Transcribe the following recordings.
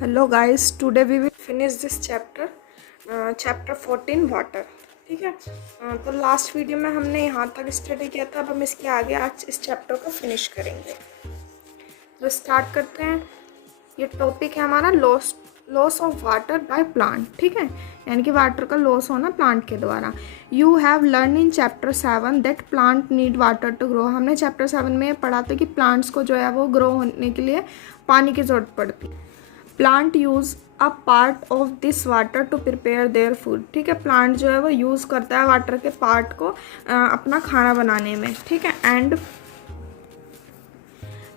Hello guys, today we will finish this chapter 14 water. ठीक है। तो लास्ट वीडियो में हमने यहाँ तक स्टडी किया था। अब हम इसके आगे आज इस चैप्टर को फिनिश करेंगे। तो स्टार्ट करते हैं। ये टॉपिक है हमारा loss of water by plant. ठीक है, यानी कि वाटर का लॉस होना प्लांट के द्वारा। You have learn in chapter 7 that plant need water to grow. हमने चैप्टर 7 में पढ़ा था कि प्लांट्स को जो है वो ग्रो होने के लिए पानी की ज़रूरत पड़ती है। Plant use a part of this water to prepare their food. ठीक है, प्लांट जो है वो यूज़ करता है वाटर के पार्ट को अपना खाना बनाने में। ठीक है,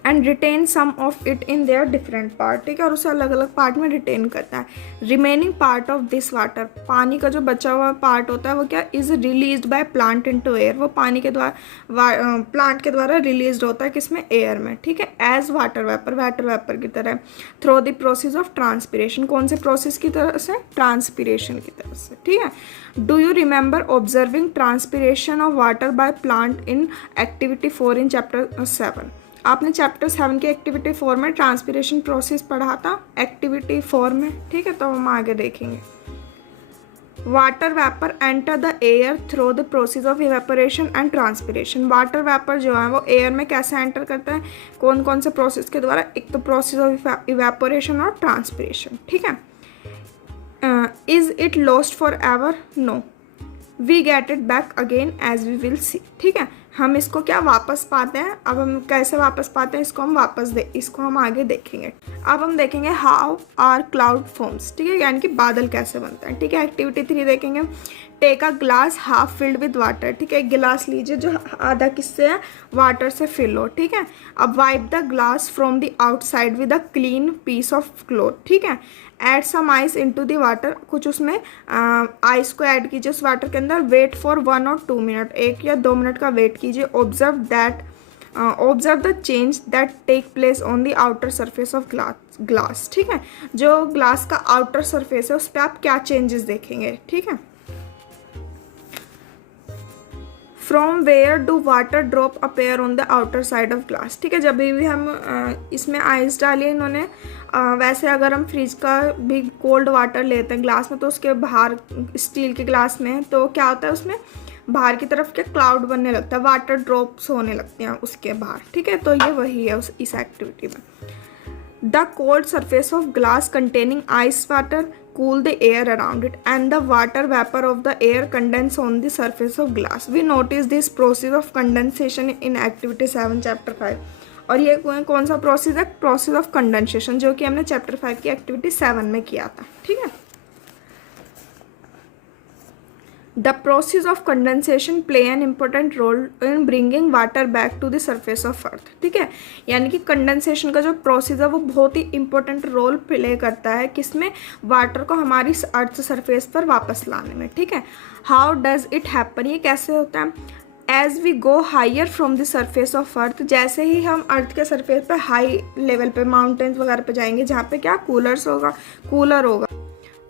and retain some of it in their different part. ठीक है, और उसे अलग अलग पार्ट में रिटेन करता है। Remaining part of this water, पानी का जो बचा हुआ पार्ट होता है वो क्या is released by plant into air. वो पानी के द्वारा प्लांट के द्वारा रिलीज होता है किसमें, एयर में। ठीक है, एज वाटर वेपर की तरह through the process of transpiration. कौन से प्रोसेस की तरह से, ट्रांसपिरेशन की तरह से। ठीक है, do you remember observing transpiration of water by plant in activity 4 in chapter 7। आपने चैप्टर 7 की एक्टिविटी 4 में ट्रांसपिरेशन प्रोसेस पढ़ा था, एक्टिविटी 4 में। ठीक है, तो हम आगे देखेंगे। Water vapour enter the air through the process of evaporation and transpiration. Water vapour जो है वो एयर में कैसे एंटर करता है, कौन कौन से प्रोसेस के द्वारा, एक तो प्रोसेस ऑफ इवेपोरेशन और ट्रांसपिरेशन। ठीक है, is it lost for ever, no, we get it back again as we will see. ठीक है, हम इसको क्या वापस पाते हैं। अब हम कैसे वापस पाते हैं इसको हम आगे देखेंगे। अब हम देखेंगे हाउ आर क्लाउड फॉर्म्स। ठीक है, यानी कि बादल कैसे बनते हैं। ठीक है, एक्टिविटी 3 देखेंगे। Take a glass half filled with water. ठीक है, एक गिलास लीजिए जो आधा किससे है, वाटर से फिल हो। ठीक है, अब wipe the glass from the outside with a clean piece of cloth. ठीक है, add some ice into the water. कुछ उसमें आइस को ऐड कीजिए उस वाटर के अंदर। वेट फॉर 1 और 2 मिनट, 1 या 2 मिनट का वेट कीजिए। Observe the change that take place on the outer surface of glass. ठीक है, जो ग्लास का आउटर सरफेस है उस पर आप क्या चेंजेस देखेंगे। ठीक है, from where do water drop appear on the outer side of glass. ठीक है, जब भी हम इसमें आइस डालिए इन्होंने, वैसे अगर हम फ्रिज का भी कोल्ड वाटर लेते हैं ग्लास में तो उसके बाहर स्टील के ग्लास में तो क्या होता है, उसमें बाहर की तरफ के क्लाउड बनने लगता है, वाटर ड्रॉप्स होने लगते हैं उसके बाहर। ठीक है, तो ये वही है इस एक्टिविटी में। The cold surface of glass containing ice water cool the air around it and the water vapor of the air condense on the surface of glass. We notice this process of condensation in activity 7 chapter 5. और ये कौन सा process है, process of condensation, जो कि हमने chapter 5 की activity 7 में किया था। ठीक है, the process of condensation play an important role in bringing water back to the surface of earth. ठीक है, यानी कि कंडेंसेशन का जो प्रोसेस है वो बहुत ही इंपॉर्टेंट रोल प्ले करता है किसमें, वाटर को हमारी अर्थ सरफेस पर वापस लाने में। ठीक है, हाउ डज इट हैपन, ये कैसे होता है। As we go higher from the surface of earth, जैसे ही हम अर्थ के सरफेस पर हाई लेवल पे माउंटेन्स वगैरह पे जाएंगे जहाँ पे क्या कूलर होगा।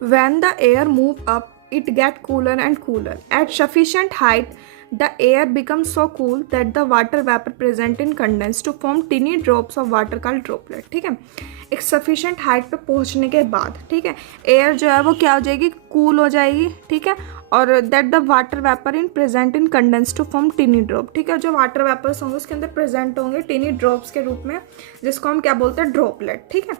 When the air move up it get cooler and cooler. At sufficient height, the air becomes so cool that the water vapor present in condense to form tiny drops of water called droplet. ठीक है, एक sufficient height पे पहुंचने के बाद, ठीक है, air जो है वो क्या हो जाएगी, कूल हो जाएगी। ठीक है, और that the water vapor in present in condense to form tiny drop. ठीक है, जो वाटर वेपर्स होंगे उसके अंदर प्रेजेंट होंगे टीनी ड्रॉप्स के रूप में, जिसको हम क्या बोलते हैं, ड्रॉपलेट। ठीक है,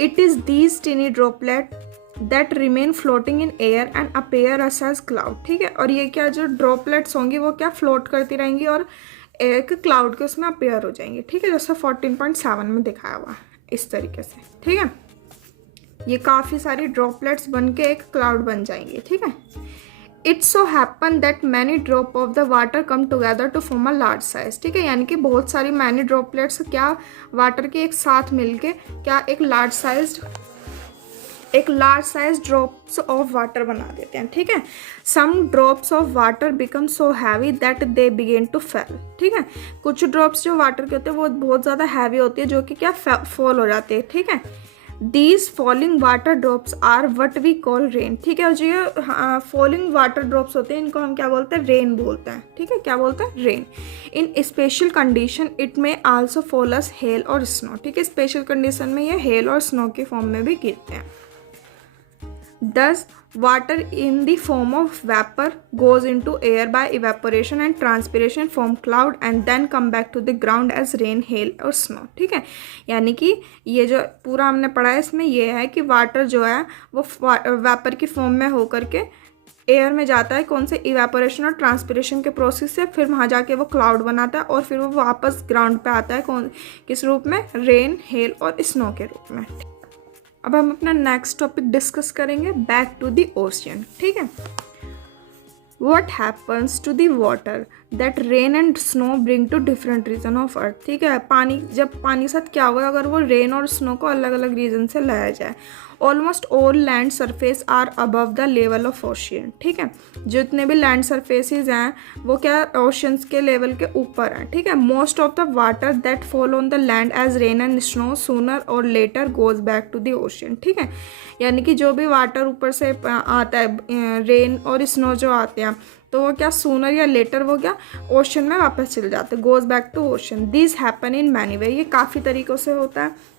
it is these tiny droplet that remain floating in air and appear us as cloud. ठीक है, और ये क्या जो ड्रॉपलेट्स होंगी वो क्या फ्लोट करती रहेंगी और एक क्लाउड के उसमें अपेयर हो जाएंगी। ठीक है, जैसे 14.7 में दिखाया हुआ है इस तरीके से। ठीक है, ये काफ़ी सारी ड्रॉपलेट्स बन के एक क्लाउड बन जाएंगी। ठीक है, it so happen that many drop of the water come together to form a large size. ठीक है, यानी कि बहुत सारी मैनी ड्रॉपलेट्स क्या वाटर के एक साथ मिलके क्या एक large size drops of water बना देते हैं। ठीक है, some drops of water become so heavy that they begin to fall. ठीक है, कुछ ड्रॉप्स जो वाटर के होते हैं वो बहुत ज़्यादा हैवी होती है जो कि क्या फॉल हो जाती है। ठीक है, these falling water drops are what we call rain. ठीक है, जो ये फॉलिंग वाटर ड्रॉप्स होते हैं इनको हम क्या बोलते हैं, रेन बोलते हैं। ठीक है, क्या बोलते हैं, rain. In special condition it में आल्सो फॉल अस हेल और स्नो। ठीक है, स्पेशल कंडीशन में ये हेल और स्नो के फॉर्म में भी गिरते हैं। Thus, water in the form of vapor goes into air by evaporation and transpiration from cloud and then come back to the ground as rain, hail और snow। ठीक है, यानी कि ये जो पूरा हमने पढ़ा है इसमें ये है कि वाटर जो है वो वेपर की फॉर्म में होकर के एयर में जाता है, कौन से इवेपोरेशन और ट्रांसपिरेशन के प्रोसेस से, फिर वहाँ जाके वो क्लाउड बनाता है और फिर वो वापस ग्राउंड पे आता है कौन किस रूप में, रेन, हेल और स्नो के रूप में। अब हम अपना नेक्स्ट टॉपिक डिस्कस करेंगे, बैक टू द ओशियन। ठीक है, What happens to the water that rain and snow bring to different region of earth। ठीक है, पानी जब पानी के साथ क्या होगा अगर वो रेन और स्नो को अलग अलग रीजन से लाया जाए। Almost all land surface are above the level of ocean. ठीक है, जितने भी लैंड सरफेसेस हैं वो क्या ओशियंस के लेवल के ऊपर हैं। ठीक है, most of the water that fall on the land as rain and snow sooner or later goes back to the ocean. ठीक है, यानी कि जो भी वाटर ऊपर से आता है, रेन और स्नो जो आते हैं, तो वो क्या सूनर या लेटर वो क्या ओशन में वापस चले जाते हैं, goes back to ocean. This happen in many way, ये काफ़ी तरीक़ों से होता है।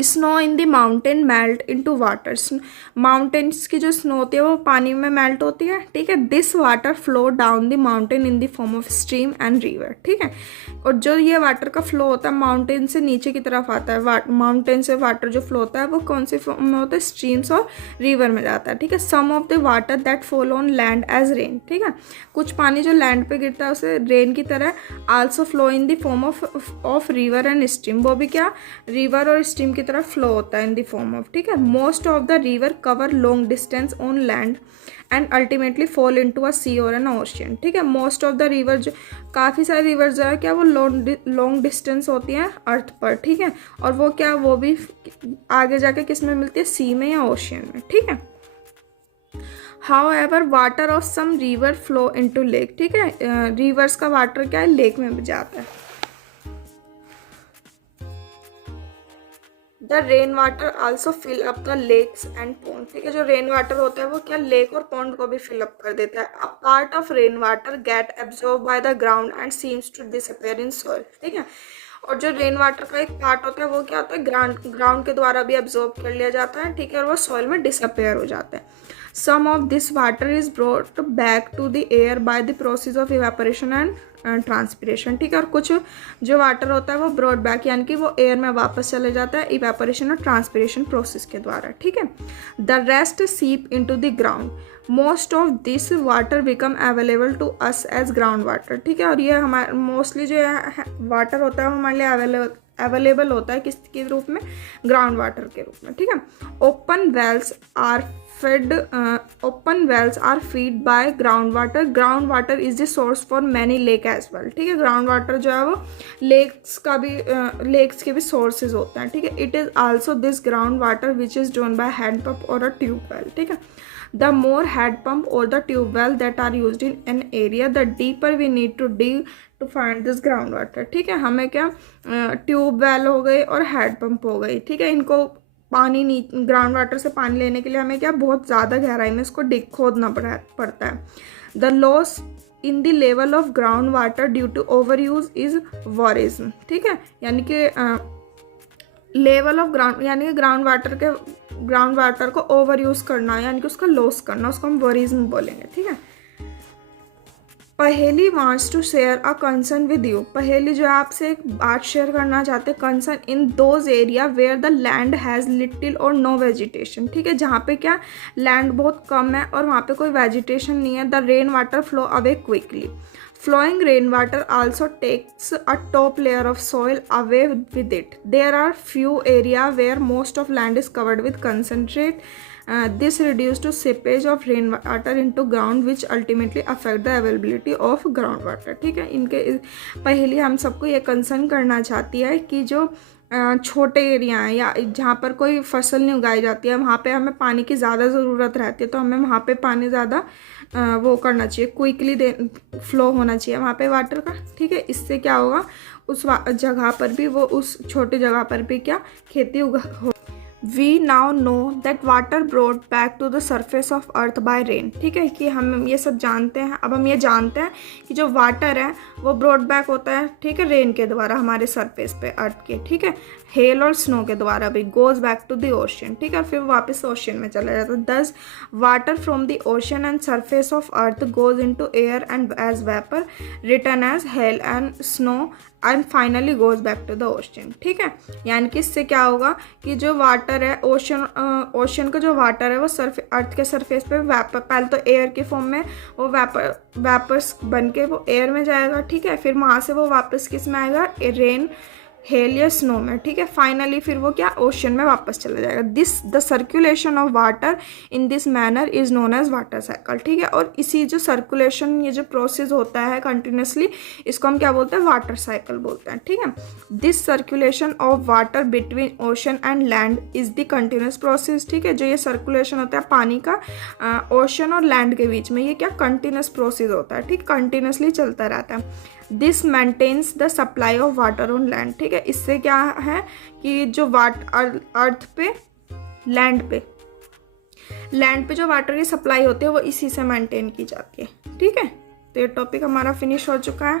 Snow in the mountain melt into water, mountains की जो स्नो होती है वो पानी में मेल्ट होती है। ठीक है, this water flow down the mountain in the form of stream and river. ठीक है, और जो ये वाटर का फ्लो होता है माउंटेन से नीचे की तरफ आता है, माउंटेन से वाटर जो फ्लो होता है वो कौन से फॉर्म में होता है, स्ट्रीम्स और रिवर में जाता है। ठीक है, some of the water that fall on land as rain. ठीक है, कुछ पानी जो लैंड पे गिरता है उसे रेन की तरह also flow in the form of river and stream, वो भी क्या रिवर और स्ट्रीम की तरह फ्लो होता है इन द फॉर्म ऑफ। ठीक है, most of the river cover long distance on land and ultimately fall into a sea or an ocean. ठीक है, मोस्ट ऑफ द रिवर जो काफ़ी सारे रिवर जो है क्या वो लॉन्ग डिस्टेंस होती हैं अर्थ पर। ठीक है, और वो क्या वो भी आगे जाके किस में मिलती है, सी में या ओशियन में। ठीक है, However, water of some river flow into lake। ठीक है, रिवर्स का वाटर क्या है, लेक में भी जाता है। The rain water also fill up the lakes and pond. ठीक है, जो रेन वाटर होता है वो क्या लेक और पॉन्ड को भी फिल अप कर देता है। A part of rain water get absorb by the ground and seems to disappear in soil. ठीक है, और जो रेन वाटर का एक पार्ट होता है वो क्या होता है, ग्राउंड के द्वारा भी एब्जॉर्ब कर लिया जाता है। ठीक है, और वो सॉइल में डिसअपियर हो जाता है। Some of this water is brought back to the air by the process of evaporation and transpiration. ठीक है, और कुछ जो वाटर होता है वो ब्रॉड बैक यानी कि वो एयर में वापस चले जाता है इवेपोरेशन और ट्रांसपिरेशन प्रोसेस के द्वारा। ठीक है, the rest seep into the ground, most of this water become available to us as ground water. ठीक है, और ये हमारे मोस्टली जो है वाटर होता है वो हमारे लिए अवेलेबल होता है किसके रूप में, ग्राउंड वाटर के रूप में। ठीक है, open wells are feed by ground water. Ground water is the source for many lake as well. ठीक है, ग्राउंड वाटर जो है वो लेक्स के भी सोर्सेज होते हैं। ठीक है, it is also this ground water which is drone by hand pump और अ ट्यूबवेल। ठीक है, the more hand pump or the tube well that are used in an area, the deeper we need to dig to find this ground water। ठीक है, हमें क्या tube well हो गई और हैंड पंप हो गई। ठीक है, इनको पानी ग्राउंड वाटर से पानी लेने के लिए हमें क्या बहुत ज़्यादा गहराई में इसको खोदना पड़ता है। The loss in the level of ground water due to over use is worrisome. ठीक है, यानी कि लेवल ऑफ ग्राउंड यानी कि ग्राउंड वाटर को ओवर यूज़ करना यानी कि उसका लॉस करना, उसको हम वॉरिज्म बोलेंगे। ठीक है, Paheli wants to share a concern with you. Paheli जो है आपसे एक बात शेयर करना चाहते हैं, concern in those area where the land has little or no vegetation. ठीक है, जहाँ पे क्या लैंड बहुत कम है और वहाँ पे कोई वेजिटेशन नहीं है। The rain water flow away quickly. Flowing rainwater also takes a top layer of soil away with it. There are few areas where most of land is covered with concentrate. This reduces to seepage of rainwater into ground, which ultimately affect the availability of groundwater. ठीक है, इनके पहले हम सबको ये concern करना चाहती है कि जो छोटे एरिया हैं या जहाँ पर कोई फसल नहीं उगाई जाती है वहाँ पे हमें पानी की ज़्यादा ज़रूरत रहती है, तो हमें वहाँ पे पानी ज़्यादा वो करना चाहिए, क्विकली फ्लो होना चाहिए वहाँ पे वाटर का। ठीक है, इससे क्या होगा उस जगह पर भी वो उस छोटी जगह पर भी क्या खेती we now know that water brought back to the surface of earth by rain. ठीक है, कि हम ये सब जानते हैं। अब हम ये जानते हैं कि जो वाटर है वो ब्रॉट बैक होता है, ठीक है, रेन के द्वारा हमारे सरफेस पे अर्थ के, ठीक है, हेल और स्नो के द्वारा भी, goes back to the ocean, ठीक है, फिर वापस ओशन में चला जाता है। Thus water from the ocean and surface of earth goes into air and as vapour, return as hail and snow and finally goes back to the ocean. ठीक है, यानी कि इससे क्या होगा कि जो वाटर है ओशन का जो वाटर है वो अर्थ के सरफेस पे वेपर, पहले तो एयर के फॉर्म में वो वेपर्स बन के वो एयर में जाएगा, ठीक है, फिर वहाँ से वो वापस किस में आएगा, रेन, हेल या स्नो में, ठीक है, फाइनली फिर वो क्या, ओशन में वापस चला जाएगा। The circulation of water in this manner is known as water cycle. ठीक है, और इसी जो सर्कुलेशन, ये जो प्रोसेस होता है कंटिन्यूसली, इसको हम क्या बोलते हैं, वाटर साइकिल बोलते हैं। ठीक है, this circulation of water between ocean and land is the continuous process. ठीक है, जो ये सर्कुलेशन होता है पानी का ओशन और लैंड के बीच में, ये क्या कंटिन्यूस प्रोसेस होता है, ठीक, कंटिन्यूसली चलता रहता है। This maintains the supply of water on land. ठीक है, इससे क्या है कि जो अर्थ पे लैंड पे जो वाटर की सप्लाई होती है वो इसी से मेंटेन की जाती है। ठीक है, तो ये टॉपिक हमारा फिनिश हो चुका है।